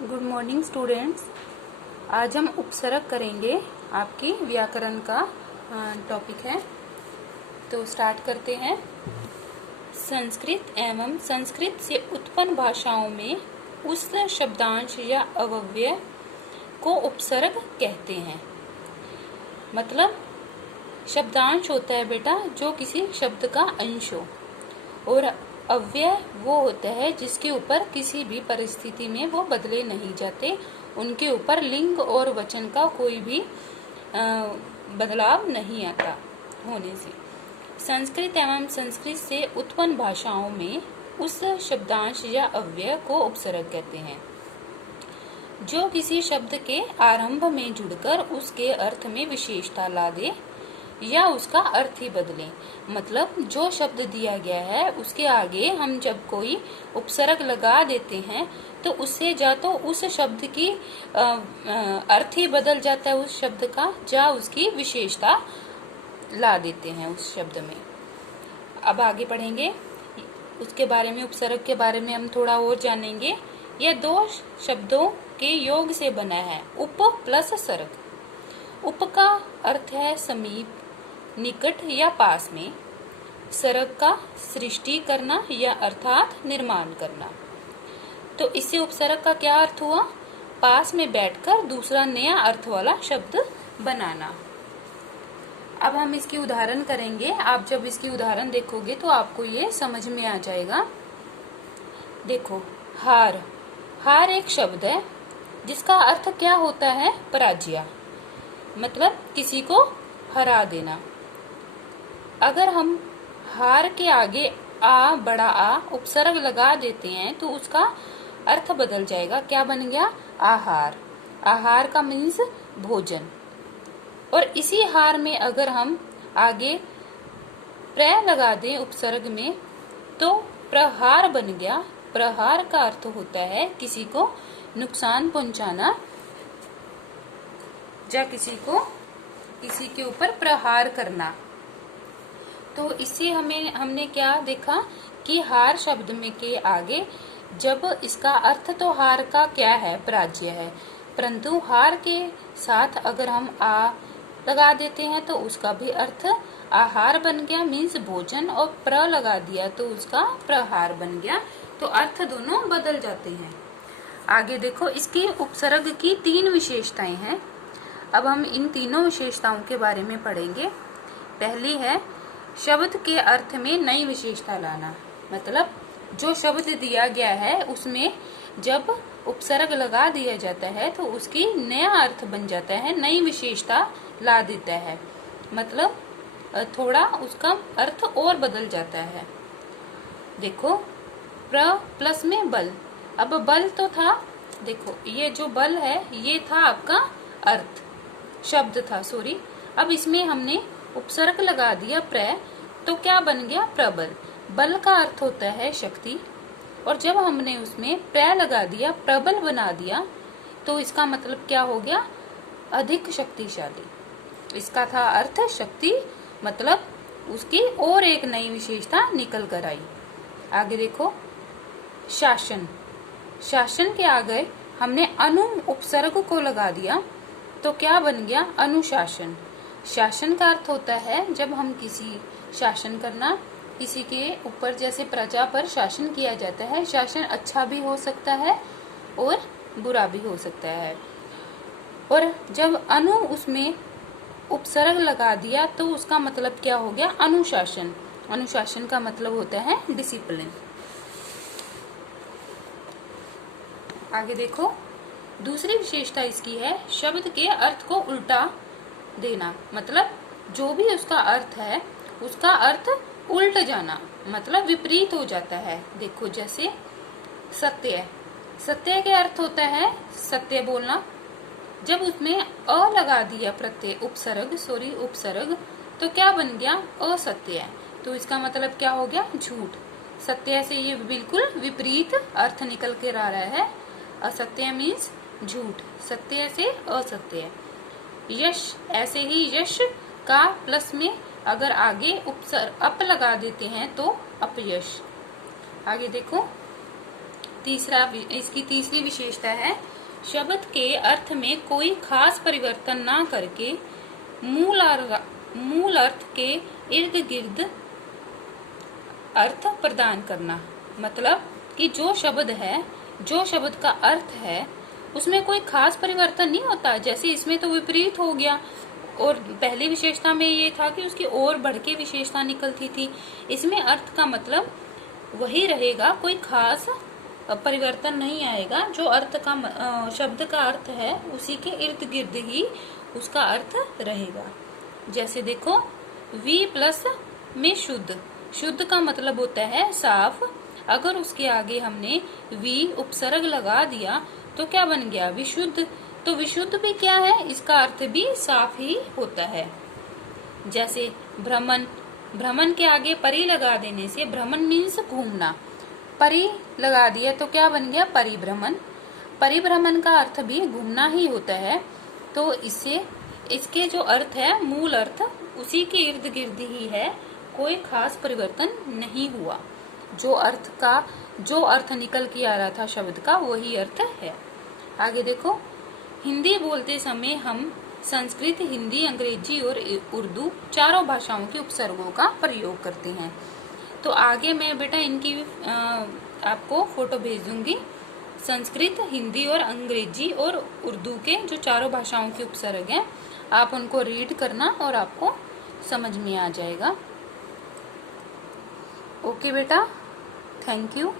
Good morning students. आज हम उपसर्ग करेंगे। आपकी व्याकरण का टॉपिक है, तो स्टार्ट करते हैं। संस्कृत एवं संस्कृत से उत्पन्न भाषाओं में उस शब्दांश या अव्यय को उपसर्ग कहते हैं। मतलब शब्दांश होता है बेटा जो किसी शब्द का अंश हो, और अव्यय वो होता है जिसके ऊपर किसी भी परिस्थिति में वो बदले नहीं जाते, उनके ऊपर लिंग और वचन का कोई भी बदलाव नहीं आता होने से। संस्कृत एवं संस्कृत से उत्पन्न भाषाओं में उस शब्दांश या अव्यय को उपसर्ग कहते हैं जो किसी शब्द के आरंभ में जुड़कर उसके अर्थ में विशेषता ला दे या उसका अर्थ ही बदले। मतलब जो शब्द दिया गया है उसके आगे हम जब कोई उपसर्ग लगा देते हैं तो उससे या तो उस शब्द की अर्थ ही बदल जाता है उस शब्द का, या उसकी विशेषता ला देते हैं उस शब्द में। अब आगे पढ़ेंगे उसके बारे में, उपसर्ग के बारे में हम थोड़ा और जानेंगे। यह दो शब्दों के योग से बना है, उप प्लस सर्ग। उप का अर्थ है समीप, निकट या पास में। सर्ग का सृष्टि करना या अर्थात निर्माण करना। तो इससे उपसर्ग का क्या अर्थ हुआ? पास में बैठकर दूसरा नया अर्थ वाला शब्द बनाना। अब हम इसकी उदाहरण करेंगे। आप जब इसकी उदाहरण देखोगे तो आपको ये समझ में आ जाएगा। देखो, हार। हार एक शब्द है जिसका अर्थ क्या होता है? पराजय, मतलब किसी को हरा देना। अगर हम हार के आगे आ, बड़ा आ उपसर्ग लगा देते हैं तो उसका अर्थ बदल जाएगा। क्या बन गया? आहार। आहार का मीन्स भोजन। और इसी हार में अगर हम आगे प्र लगा दें उपसर्ग में तो प्रहार बन गया। प्रहार का अर्थ होता है किसी को नुकसान पहुंचाना, या किसी के ऊपर प्रहार करना। तो इससे हमने क्या देखा कि हार शब्द में के आगे जब इसका अर्थ तो हार का क्या है? पराजय है, परंतु हार के साथ अगर हम आ लगा देते हैं तो उसका भी अर्थ आहार बन गया, मीन्स भोजन, और प्र लगा दिया तो उसका प्रहार बन गया। तो अर्थ दोनों बदल जाते हैं। आगे देखो, इसके उपसर्ग की 3 विशेषताएं हैं। अब हम इन तीनों विशेषताओं के बारे में पढ़ेंगे। पहली है शब्द के अर्थ में नई विशेषता लाना। मतलब जो शब्द दिया गया है उसमें जब उपसर्ग लगा दिया जाता है तो उसकी नया अर्थ बन जाता है, नई विशेषता ला देता है। मतलब थोड़ा उसका अर्थ और बदल जाता है। देखो, प्र प्लस में बल। अब बल तो था, देखो ये जो बल है ये था आपका अर्थ, शब्द था, सॉरी। अब इसमें हमने उपसर्ग लगा दिया प्र, तो क्या बन गया? प्रबल। बल का अर्थ होता है शक्ति, और जब हमने उसमें प्र लगा दिया, प्रबल बना दिया, तो इसका मतलब क्या हो गया? अधिक शक्तिशाली। इसका था अर्थ शक्ति, मतलब उसकी और एक नई विशेषता निकल कर आई। आगे देखो, शासन। शासन के आगे हमने अनु उपसर्ग को लगा दिया तो क्या बन गया? अनुशासन। शासन का अर्थ होता है जब हम किसी शासन करना, किसी के ऊपर, जैसे प्रजा पर शासन किया जाता है। शासन अच्छा भी हो सकता है और बुरा भी हो सकता है। और जब अनु उसमें उपसर्ग लगा दिया तो उसका मतलब क्या हो गया? अनुशासन। अनुशासन का मतलब होता है डिसिप्लिन। आगे देखो, दूसरी विशेषता इसकी है शब्द के अर्थ को उल्टा देना। मतलब जो भी उसका अर्थ है उसका अर्थ उल्ट जाना, मतलब विपरीत हो जाता है। देखो जैसे सत्य। सत्य के अर्थ होता है सत्य बोलना। जब उसमें अ लगा दिया प्रत्यय उपसर्ग, तो क्या बन गया? असत्य। तो इसका मतलब क्या हो गया? झूठ। सत्य से ये बिल्कुल विपरीत अर्थ निकल कर आ रहा है। असत्य मीन्स झूठ, सत्य से असत्य। यश, ऐसे ही यश का प्लस में अगर आगे अप लगा देते हैं तो अपयश। आगे देखो, इसकी तीसरी विशेषता है शब्द के अर्थ में कोई खास परिवर्तन ना करके मूल अर्थ के इर्द गिर्द अर्थ प्रदान करना। मतलब कि जो शब्द का अर्थ है उसमें कोई खास परिवर्तन नहीं होता। जैसे इसमें तो विपरीत हो गया, और पहली विशेषता में ये था कि उसकी और बढ़ के विशेषता निकलती थी। इसमें अर्थ का मतलब वही रहेगा, कोई खास परिवर्तन नहीं आएगा। जो अर्थ का शब्द का अर्थ है उसी के इर्द गिर्द ही उसका अर्थ रहेगा। जैसे देखो, वी प्लस में शुद्ध का मतलब होता है साफ। अगर उसके आगे हमने वी उपसर्ग लगा दिया तो क्या बन गया? विशुद्ध। तो विशुद्ध भी क्या है? इसका अर्थ भी साफ ही होता है। जैसे भ्रमण के आगे परि लगा देने से भ्रमण मीन्स घूमना, परि लगा दिया तो क्या बन गया? परिभ्रमण। परिभ्रमण का अर्थ भी घूमना ही होता है। तो इसके जो अर्थ है, मूल अर्थ उसी के इर्द गिर्द ही है, कोई खास परिवर्तन नहीं हुआ। जो अर्थ निकल के आ रहा था शब्द का, वही अर्थ है। आगे देखो, हिंदी बोलते समय हम संस्कृत, हिंदी, अंग्रेजी और उर्दू चारों भाषाओं के उपसर्गों का प्रयोग करते हैं। तो आगे मैं बेटा इनकी आपको फोटो भेज दूंगी। संस्कृत, हिंदी और अंग्रेजी और उर्दू के जो चारों भाषाओं के उपसर्ग हैं, आप उनको रीड करना और आपको समझ में आ जाएगा। ओके बेटा, थैंक यू।